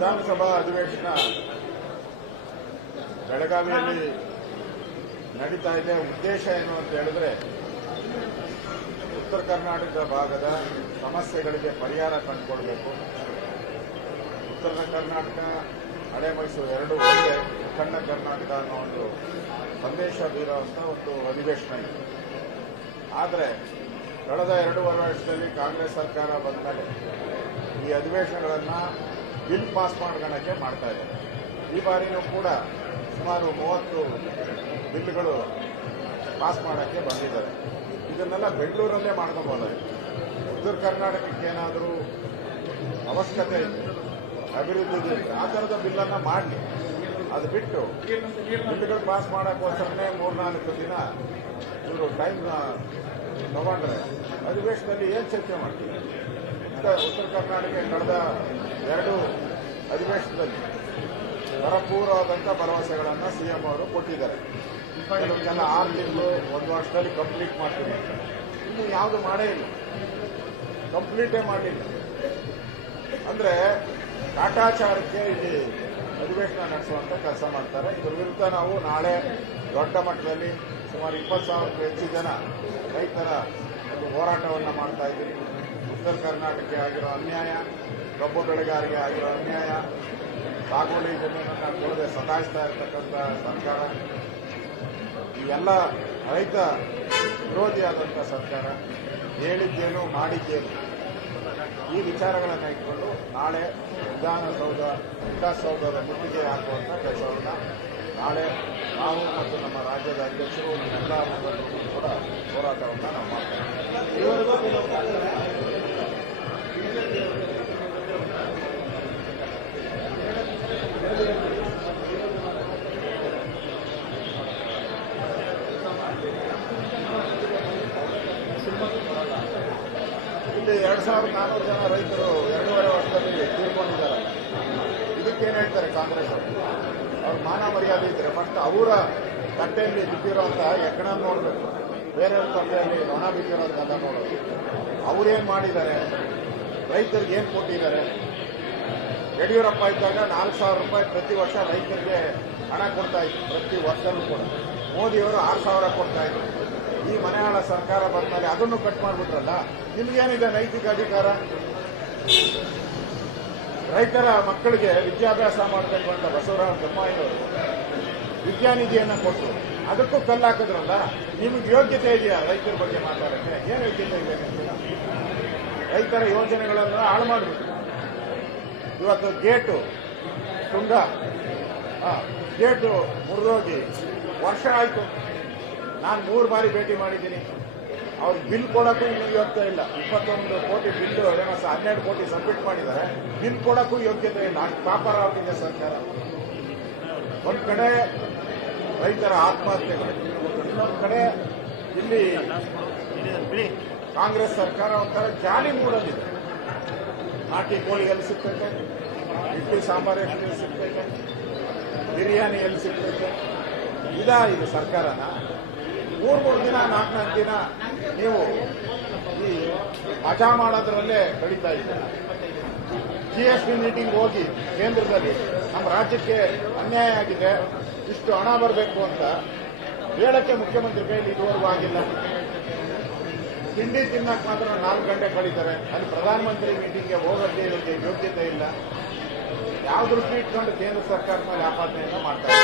ವಿಧಾನಸಭಾ ಅಧಿವೇಶನ ಬೆಳಗಾವಿಯಲ್ಲಿ ನಡೀತಾ ಇದೆ. ಉದ್ದೇಶ ಏನು ಅಂತ ಹೇಳಿದ್ರೆ, ಉತ್ತರ ಕರ್ನಾಟಕ ಭಾಗದ ಸಮಸ್ಯೆಗಳಿಗೆ ಪರಿಹಾರ ಕಂಡುಕೊಳ್ಬೇಕು ಉತ್ತರ ಕರ್ನಾಟಕ ಹಳೆ ಮೈಸೂರು ಎರಡು ಒಂದೇ ಕಣ್ಣ ಕರ್ನಾಟಕ ಅನ್ನೋ ಒಂದು ಸಂದೇಶ ಬೀರುವಂಥ ಒಂದು ಅಧಿವೇಶನ ಇದೆ. ಆದರೆ, ಕಳೆದ ಎರಡೂವರೆ ವರ್ಷದಲ್ಲಿ ಕಾಂಗ್ರೆಸ್ ಸರ್ಕಾರ ಬಂದ ಮೇಲೆ ಈ ಅಧಿವೇಶನಗಳನ್ನು ಬಿಲ್ ಪಾಸ್ ಮಾಡ್ಕೊಳ್ಳೋಕ್ಕೆ ಮಾಡ್ತಾ ಇದ್ದಾರೆ. ಈ ಬಾರಿನೂ ಕೂಡ ಸುಮಾರು ಮೂವತ್ತು ಬಿಲ್ಗಳು ಪಾಸ್ ಮಾಡೋಕ್ಕೆ ಬಂದಿದ್ದಾರೆ. ಇದನ್ನೆಲ್ಲ ಬೆಂಗಳೂರಲ್ಲೇ ಮಾಡ್ಕೋಬೋದಾಗಿದೆ ಉತ್ತರ ಕರ್ನಾಟಕಕ್ಕೆ ಏನಾದರೂ ಅವಶ್ಯಕತೆ ಇದೆ ಅಭಿವೃದ್ಧಿ ಆ ಥರದ ಬಿಲ್ಲನ್ನು ಮಾಡಲಿ. ಅದು ಬಿಟ್ಟು ಬಿಲ್ಗಳು ಪಾಸ್ ಮಾಡೋಕ್ಕೋಸ್ಕರನೇ ಮೂರ್ನಾಲ್ಕು ದಿನ ಇವರು ಟೈಮ್ ತಗೊಂಡ್ರೆ ಅಧಿವೇಶನದಲ್ಲಿ ಏನು ಚರ್ಚೆ ಮಾಡ್ತೀವಿ ಉತ್ತರ ಕರ್ನಾಟಕ ಕಳೆದ ಎರಡು ಅಧಿವೇಶನದಲ್ಲಿ ಭರಪೂರವಾದಂಥ ಭರವಸೆಗಳನ್ನು ಸಿಎಂ ಅವರು ಕೊಟ್ಟಿದ್ದಾರೆ. ಕೆಲವೊಂದೆಲ್ಲ ಆರು ತಿಂಗಳು, ಒಂದು ವರ್ಷದಲ್ಲಿ ಕಂಪ್ಲೀಟ್ ಮಾಡ್ತೀವಿ ಇನ್ನು ಯಾವುದು ಮಾಡೇ ಇಲ್ಲ. ಕಂಪ್ಲೀಟೇ ಮಾಡಿಲ್ಲ ಅಂದ್ರೆ ಕಾಟಾಚಾರಕ್ಕೆ ಇಲ್ಲಿ ಅಧಿವೇಶನ ನಡೆಸುವಂಥ ಕೆಲಸ ಮಾಡ್ತಾರೆ. ಇದ್ರ ವಿರುದ್ಧ ನಾವು ನಾಳೆ ದೊಡ್ಡ ಮಟ್ಟದಲ್ಲಿ ಸುಮಾರು ಇಪ್ಪತ್ತು ಸಾವಿರಕ್ಕೂ ಹೆಚ್ಚು ಜನ ರೈತರ ಒಂದು ಹೋರಾಟವನ್ನು ಮಾಡ್ತಾ ಇದ್ದೀವಿ. ಉತ್ತರ ಕರ್ನಾಟಕಕ್ಕೆ ಆಗಿರೋ ಅನ್ಯಾಯ ಕಬ್ಬು ಬೆಳೆಗಾರರಿಗೆ ಆಗಿರೋ ಅನ್ಯಾಯ. ಸಾಗುವಳಿ ಜಮೀನನ್ನು ಕೊಡದೆ ಸತಾಯಿಸ್ತಾ ಇರ್ತಕ್ಕಂಥ ಸರ್ಕಾರ. ಇವೆಲ್ಲ ರೈತ ವಿರೋಧಿಯಾದಂಥ ಸರ್ಕಾರ ಹೇಳಿದ್ದೇನು, ಮಾಡಿದ್ದೇನು? ಈ ವಿಚಾರಗಳನ್ನು ಇಟ್ಕೊಂಡು ನಾಳೆ ವಿಧಾನಸೌಧ ವಿಕಾಸಸೌಧದ ಮುತ್ತಿಗೆ ಹಾಕುವಂಥ ಕೆಲಸವನ್ನು ನಾಳೆ ನಾವು ಮತ್ತು ನಮ್ಮ ರಾಜ್ಯದ ಅಧ್ಯಕ್ಷರು, ಎಲ್ಲ ಕೂಡ ಹೋರಾಟವನ್ನು ನಾವು ಮಾಡ್ತೇವೆ. ಇಲ್ಲಿ ಎರಡು ಸಾವಿರದ ನಾನ್ನೂರು ಜನ ರೈತರು ಎರಡೂವರೆ ವರ್ಷದಲ್ಲಿ ತೀರ್ಕೊಂಡಿದ್ದಾರೆ. ಇದಕ್ಕೇನು ಹೇಳ್ತಾರೆ ಕಾಂಗ್ರೆಸ್ ಅವರು? ಮಾನ ಮರ್ಯಾದೆ ಇದ್ರೆ ಬಟ್ ಅವರ ತಟ್ಟೆಯಲ್ಲಿ ಬಿದ್ದಿರೋಂಥ ಎಕ್ಕಣ ನೋಡಬೇಕು. ಬೇರೆಯವ್ರ ತಟ್ಟೆಯಲ್ಲಿ ನೊಣ ಬಿದ್ದಿರೋದನ್ನ ನೋಡೋದು ಅವರೇನು ಮಾಡಿದ್ದಾರೆ? ರೈತರಿಗೆ ಏನು ಕೊಟ್ಟಿದ್ದಾರೆ? ಯಡಿಯೂರಪ್ಪ ಇದ್ದಾಗ ನಾಲ್ಕು ಸಾವಿರ ರೂಪಾಯಿ ಪ್ರತಿ ವರ್ಷ ರೈತರಿಗೆ ಹಣ ಕೊಡ್ತಾ ಇತ್ತು ಪ್ರತಿ ವರ್ಷವೂ ಕೂಡ. ಮೋದಿಯವರು ಆರು ಸಾವಿರ ಕೊಡ್ತಾ ಇದ್ರು. ಸರ್ಕಾರ ಬಂದ್ಮೇಲೆ ಅದನ್ನು ಕಟ್ ಮಾಡಿಬಿಟ್ರಲ್ಲ ನಿಮ್ಗೇನಿದೆ ನೈತಿಕ ಅಧಿಕಾರ? ರೈತರ ಮಕ್ಕಳಿಗೆ ವಿದ್ಯಾಭ್ಯಾಸ ಮಾಡ್ತಕ್ಕಂಥ ಬಸವರಾಜ ಬೊಮ್ಮಾಯಿಯವರು ವಿದ್ಯಾನಿಧಿಯನ್ನು ಕೊಟ್ಟರು ಅದಕ್ಕೂ ಕಲ್ಲು ಹಾಕಿದ್ರಲ್ಲ, ನಿಮ್ಗೆ ಯೋಗ್ಯತೆ ಇದೆಯಾ ರೈತರ ಬಗ್ಗೆ ಮಾತಾಡೋಕ್ಕೆ? ಏನು ಯೋಗ್ಯತೆ ಇದೆ ರೈತರ ಯೋಜನೆಗಳನ್ನು ಹಾಳು ಮಾಡಬೇಕು ಇವತ್ತು ಗೇಟು ತುಂಗ ಗೇಟು ಮುರಿದೋಗಿ ವರ್ಷ ಆಯಿತು. ನಾನು ಮೂರು ಬಾರಿ ಭೇಟಿ ಮಾಡಿದ್ದೀನಿ. ಅವ್ರು ಬಿಲ್ ಕೊಡೋಕ್ಕೂ ಇನ್ನೂ ಯೋಗ್ಯತೆ ಇಲ್ಲ. ಇಪ್ಪತ್ತೊಂದು ಕೋಟಿ ಬಿಲ್ ಏನೋ ಸ- ಹನ್ನೆರಡು ಕೋಟಿ ಸಬ್ಮಿಟ್ ಮಾಡಿದ್ದಾರೆ. ಬಿಲ್ ಕೊಡೋಕ್ಕೂ ಯೋಗ್ಯತೆ ಇಲ್ಲ. ಅಷ್ಟು ಪಾಪರ ಆಗಿದೆ ಸರ್ಕಾರ. ಒಂದು ಕಡೆ ರೈತರ ಆತ್ಮಹತ್ಯೆಗಳು. ಇನ್ನೊಂದು ಕಡೆ ಇಲ್ಲಿ ಕಾಂಗ್ರೆಸ್ ಸರ್ಕಾರ ಒಂಥರ ಜಾಲಿ ಮೂಡಲಿದೆ ನಾಟಿ ಕೋಳಿ ಎಲ್ಲಿ ಸಿಗ್ತೈತೆ, ಇಡ್ಲಿ ಸಾಂಬಾರು ಎಲ್ಲಿ ಸಿಗ್ತೈತೆ ಬಿರಿಯಾನಿ ಎಲ್ಲಿ ಸಿಗ್ತೈತೆ. ಇದ ಇದು ಸರ್ಕಾರನ ಮೂರು ಮೂರು ದಿನ ನಾಲ್ಕು ನಾಲ್ಕು ದಿನ ನೀವು ಮಜಾ ಮಾಡೋದ್ರಲ್ಲೇ ಕಳೀತಾ ಇದ್ದೀರ? ಜಿ ಎಸ್ ಟಿ ಮೀಟಿಂಗ್ ಹೋಗಿ ಕೇಂದ್ರದಲ್ಲಿ ನಮ್ಮ ರಾಜ್ಯಕ್ಕೆ ಅನ್ಯಾಯ ಆಗಿದೆ, ಇಷ್ಟು ಹಣ ಬರಬೇಕು ಅಂತ ಹೇಳಕ್ಕೆ ಮುಖ್ಯಮಂತ್ರಿ ಕೈಲಿ ಇದುವರೆಗೂ ಆಗಿಲ್ಲ. ತಿಂಡಿ ತಿನ್ನಕ್ಕೆ ಮಾತ್ರ ನಾಲ್ಕು ಗಂಟೆ ಕಳೀತಾರೆ. ಅಲ್ಲಿ ಪ್ರಧಾನಮಂತ್ರಿ ಮೀಟಿಂಗ್ಗೆ ಹೋಗೋಕ್ಕೆ ಇವರಿಗೆ ಯೋಗ್ಯತೆ ಇಲ್ಲ. ಯಾವ ದೃಷ್ಟಿ ಇಟ್ಕೊಂಡು ಕೇಂದ್ರ ಸರ್ಕಾರದ ಮೇಲೆ ಆಪಾದನೆಯನ್ನು ಮಾಡ್ತಾರೆ.